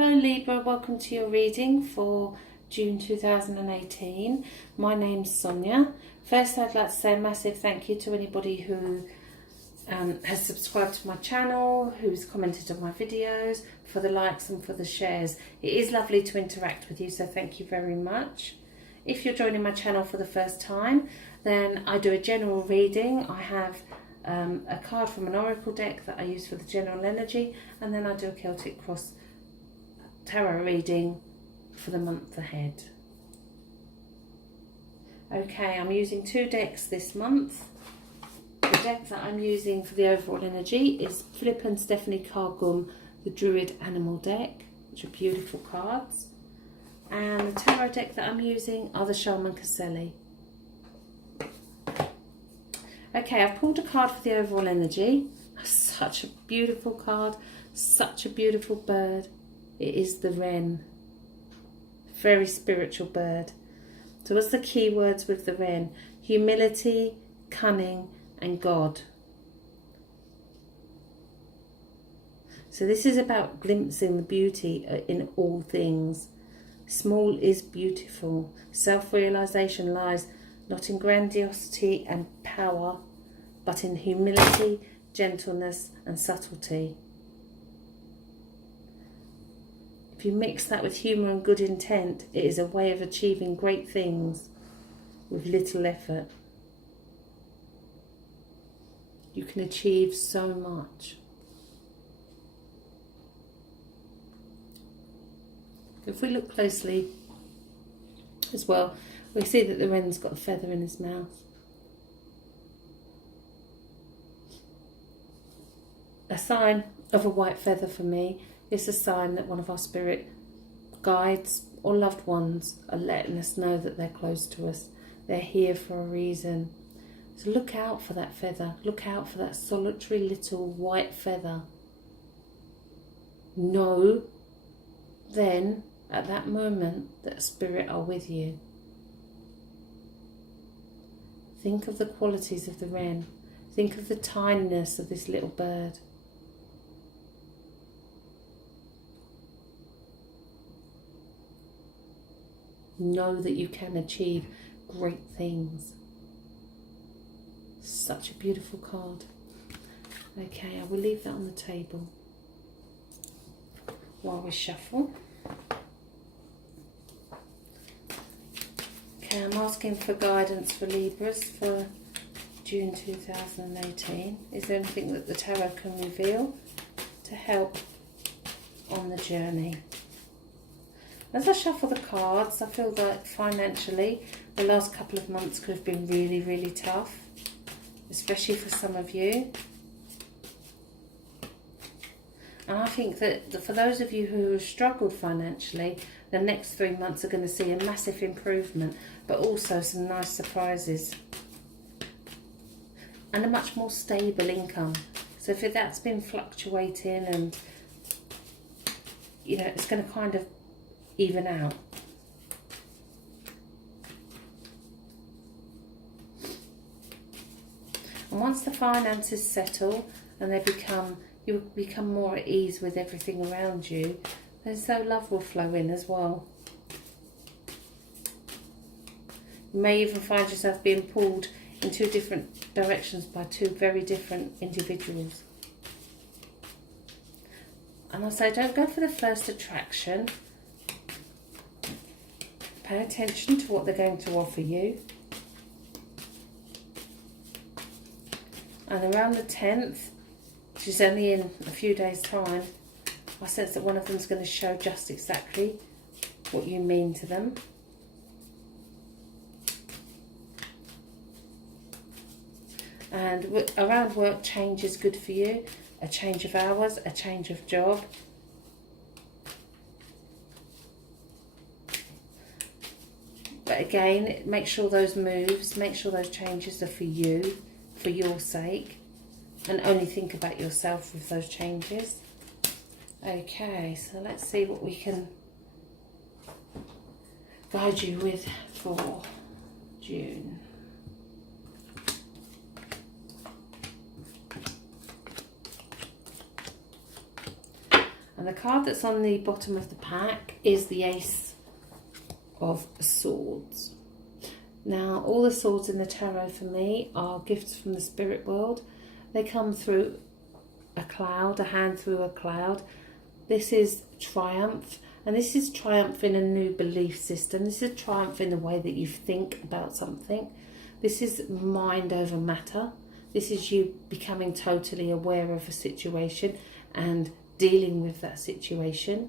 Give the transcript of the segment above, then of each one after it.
Hello Libra, welcome to your reading for June 2018. My name's Sonia. First I'd like to say a massive thank you to anybody who has subscribed to my channel, who's commented on my videos, for the likes and for the shares. It is lovely to interact with you, so thank you very much. If you're joining my channel for the first time, then I do a general reading. I have a card from an oracle deck that I use for the general energy, and then I do a Celtic cross tarot reading for the month ahead. Okay, I'm using two decks this month. The deck that I'm using for the overall energy is Philip and Stephanie Cargum, the Druid Animal deck, which are beautiful cards. And the tarot deck that I'm using are the Shaman Caselli. Okay, I've pulled a card for the overall energy. Such a beautiful card, such a beautiful bird. It is the wren. Very spiritual bird. So what's the key words with the wren? Humility, cunning, and God. So this is about glimpsing the beauty in all things. Small is beautiful. Self-realization lies not in grandiosity and power, but in humility, gentleness, and subtlety. If you mix that with humour and good intent, it is a way of achieving great things with little effort. You can achieve so much. If we look closely as well, we see that the wren's got a feather in his mouth. A sign of a white feather for me is a sign that one of our spirit guides or loved ones are letting us know that they're close to us. They're here for a reason. So look out for that feather. Look out for that solitary little white feather. Know then at that moment that spirit are with you. Think of the qualities of the wren. Think of the tininess of this little bird. Know that you can achieve great things. Such a beautiful card. Okay, I will leave that on the table while we shuffle. Okay, I'm asking for guidance for Libras for June 2018. Is there anything that the tarot can reveal to help on the journey? As I shuffle the cards, I feel like financially the last couple of months could have been really, really tough, especially for some of you. And I think that for those of you who have struggled financially, the next 3 months are going to see a massive improvement, but also some nice surprises. And a much more stable income. So if that's been fluctuating and, you know, it's going to kind of even out. And once the finances settle and you become more at ease with everything around you, then so love will flow in as well. You may even find yourself being pulled in two different directions by two very different individuals. And I say, don't go for the first attraction. Pay attention to what they're going to offer you. And around the 10th, which is only in a few days' time, I sense that one of them is going to show just exactly what you mean to them. And around work, change is good for you. A change of hours, a change of job. But again, make sure those moves, make sure those changes are for you, for your sake. And only think about yourself with those changes. Okay, so let's see what we can guide you with for June. And the card that's on the bottom of the pack is the Ace of Swords. Now, all the swords in the tarot for me are gifts from the spirit world. They come through a cloud, a hand through a cloud. This is triumph, and this is triumph in a new belief system. This is a triumph in the way that you think about something. This is mind over matter. This is you becoming totally aware of a situation and dealing with that situation.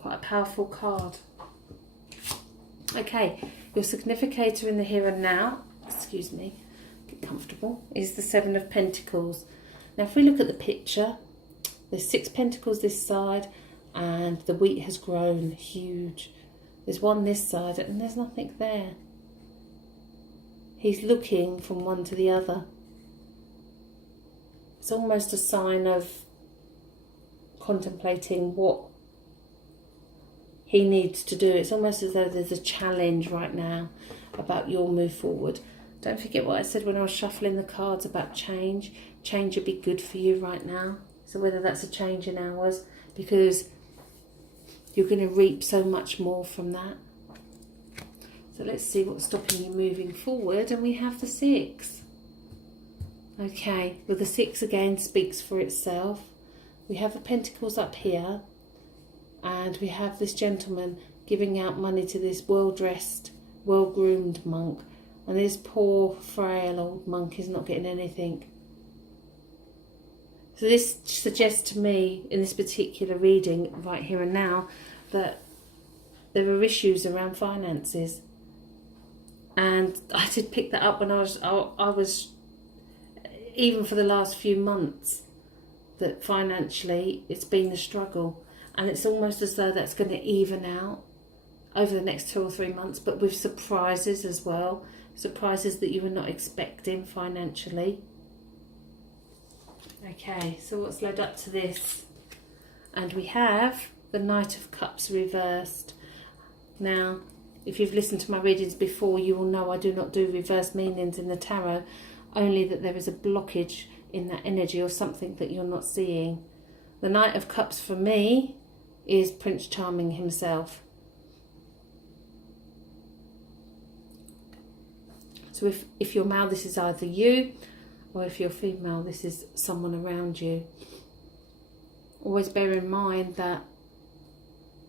Quite a powerful card. Okay, your significator in the here and now, excuse me, get comfortable, is the Seven of Pentacles. Now if we look at the picture, there's 6 pentacles this side and the wheat has grown huge. There's one this side and there's nothing there. He's looking from one to the other. It's almost a sign of contemplating what he needs to do. It's almost as though there's a challenge right now about your move forward. Don't forget what I said when I was shuffling the cards about change. Change would be good for you right now. So whether that's a change in hours, because you're going to reap so much more from that. So let's see what's stopping you moving forward. And we have the 6. Okay, well the 6 again speaks for itself. We have the pentacles up here. And we have this gentleman giving out money to this well-dressed, well-groomed monk. And this poor, frail old monk is not getting anything. So this suggests to me, in this particular reading, right here and now, that there are issues around finances. And I did pick that up when I was, even for the last few months, that financially it's been a struggle. And it's almost as though that's going to even out over the next 2 or 3 months, but with surprises as well. Surprises that you were not expecting financially. Okay, so what's led up to this? And we have the Knight of Cups reversed. Now, if you've listened to my readings before, you will know I do not do reverse meanings in the tarot, only that there is a blockage in that energy or something that you're not seeing. The Knight of Cups for me is Prince Charming himself. So if you're male, this is either you, or if you're female, this is someone around you. Always bear in mind that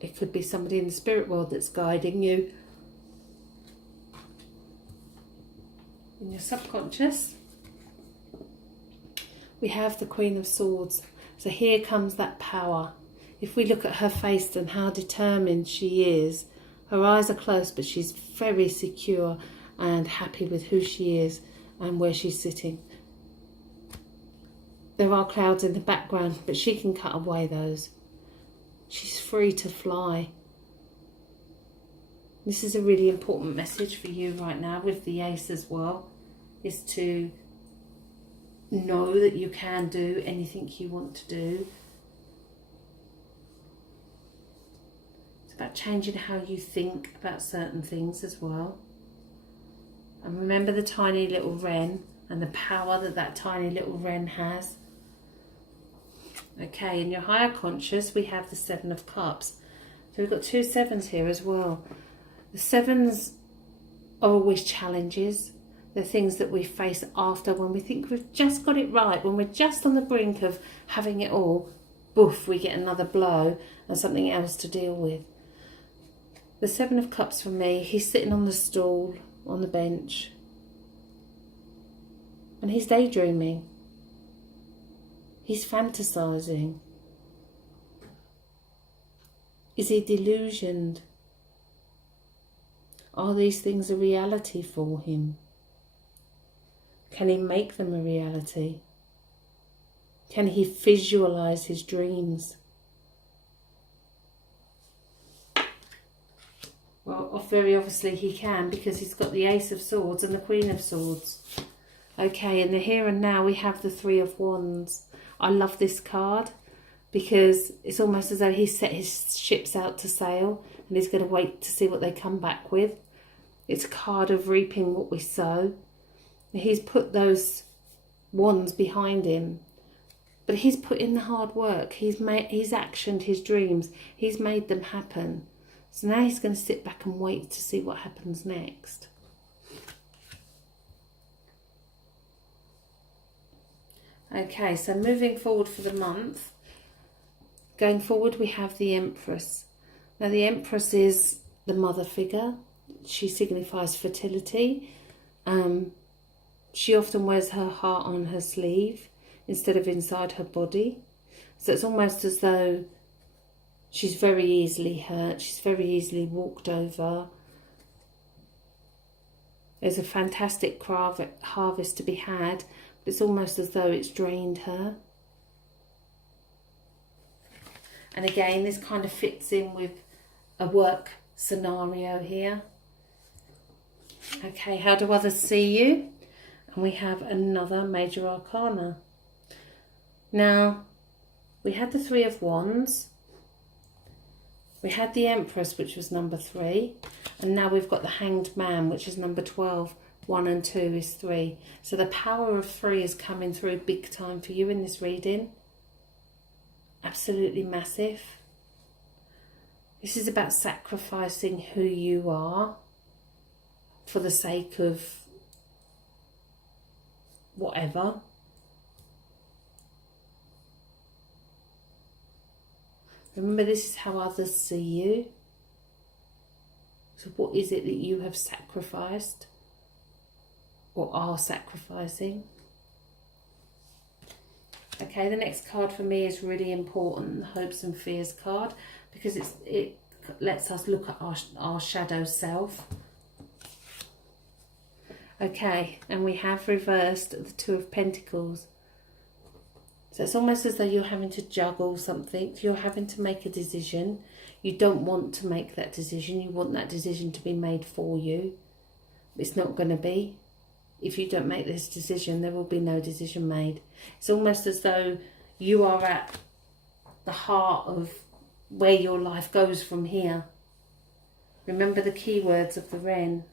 it could be somebody in the spirit world that's guiding you. In your subconscious, we have the Queen of Swords. So here comes that power. If we look at her face and how determined she is, her eyes are closed, but she's very secure and happy with who she is and where she's sitting. There are clouds in the background, but she can cut away those. She's free to fly. This is a really important message for you right now with the Ace as well, is to know that you can do anything you want to do. It's about changing how you think about certain things as well. And remember the tiny little wren and the power that that tiny little wren has. Okay, in your higher conscious, we have the Seven of Cups. So we've got 2 sevens here as well. The sevens are always challenges. They're things that we face after when we think we've just got it right, when we're just on the brink of having it all. Boof, we get another blow and something else to deal with. The Seven of Cups for me, he's sitting on the stool, on the bench, and he's daydreaming. He's fantasizing. Is he delusioned? Are these things a reality for him? Can he make them a reality? Can he visualize his dreams? Well, very obviously he can, because he's got the Ace of Swords and the Queen of Swords. Okay, in the here and now we have the Three of Wands. I love this card because it's almost as though he's set his ships out to sail and he's going to wait to see what they come back with. It's a card of reaping what we sow. He's put those wands behind him But he's put in the hard work. He's actioned his dreams. He's made them happen. So now he's going to sit back and wait to see what happens next. Okay, so moving forward for the month. Going forward, we have the Empress. Now, the Empress is the mother figure. She signifies fertility. She often wears her heart on her sleeve instead of inside her body. So it's almost as though she's very easily hurt. She's very easily walked over. There's a fantastic harvest to be had. But it's almost as though it's drained her. And again, this kind of fits in with a work scenario here. Okay, how do others see you? And we have another major arcana. Now, we had the Three of Wands. We had the Empress, which was number 3. And now we've got the Hanged Man, which is number 12. 1 and 2 is 3. So the power of 3 is coming through big time for you in this reading. Absolutely massive. This is about sacrificing who you are for the sake of whatever. Remember, this is how others see you. So what is it that you have sacrificed or are sacrificing? Okay, the next card for me is really important, the Hopes and Fears card, because it lets us look at our shadow self. Okay, and we have reversed the Two of Pentacles. So it's almost as though you're having to juggle something. You're having to make a decision. You don't want to make that decision. You want that decision to be made for you. It's not going to be. If you don't make this decision, there will be no decision made. It's almost as though you are at the heart of where your life goes from here. Remember the key words of the Wren: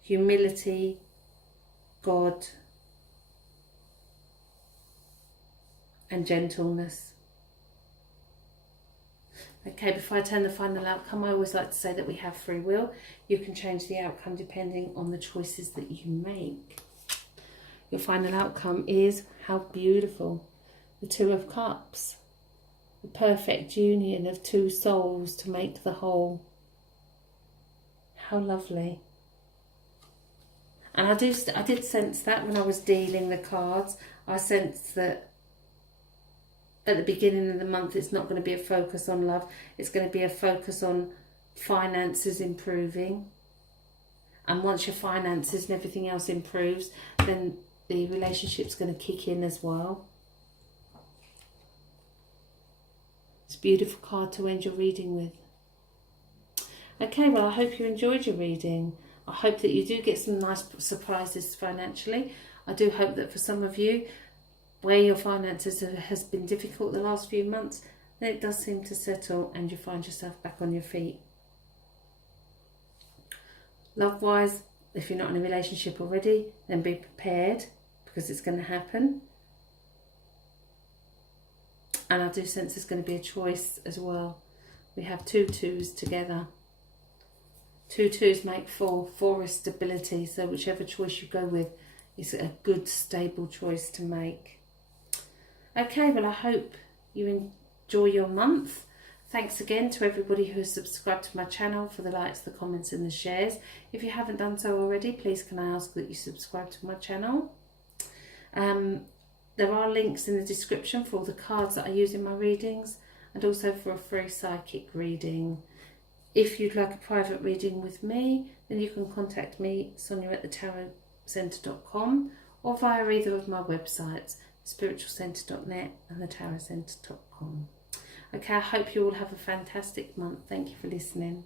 humility, God, and gentleness. Okay, before I turn the final outcome, I always like to say that we have free will. You can change the outcome depending on the choices that you make. Your final outcome is, how beautiful, the Two of Cups. The perfect union of two souls to make the whole. How lovely. And I did sense that when I was dealing the cards. I sensed that at the beginning of the month, it's not going to be a focus on love. It's going to be a focus on finances improving. And once your finances and everything else improves, then the relationship's going to kick in as well. It's a beautiful card to end your reading with. Okay, well, I hope you enjoyed your reading. I hope that you do get some nice surprises financially. I do hope that for some of you, where your finances has been difficult the last few months, then it does seem to settle and you find yourself back on your feet. Love-wise, if you're not in a relationship already, then be prepared, because it's going to happen. And I do sense there's going to be a choice as well. We have 2 twos together. 2 twos make 4. 4 is stability, so whichever choice you go with is a good, stable choice to make. Okay, well, I hope you enjoy your month. Thanks again to everybody who has subscribed to my channel, for the likes, the comments and the shares. If you haven't done so already, please can I ask that you subscribe to my channel. There are links in the description for all the cards that I use in my readings, and also for a free psychic reading. If you'd like a private reading with me, then you can contact me, sonia@thetarotcentre.com, or via either of my websites, spiritualcentre.net and thetarotcentre.com. Okay, I hope you all have a fantastic month. Thank you for listening.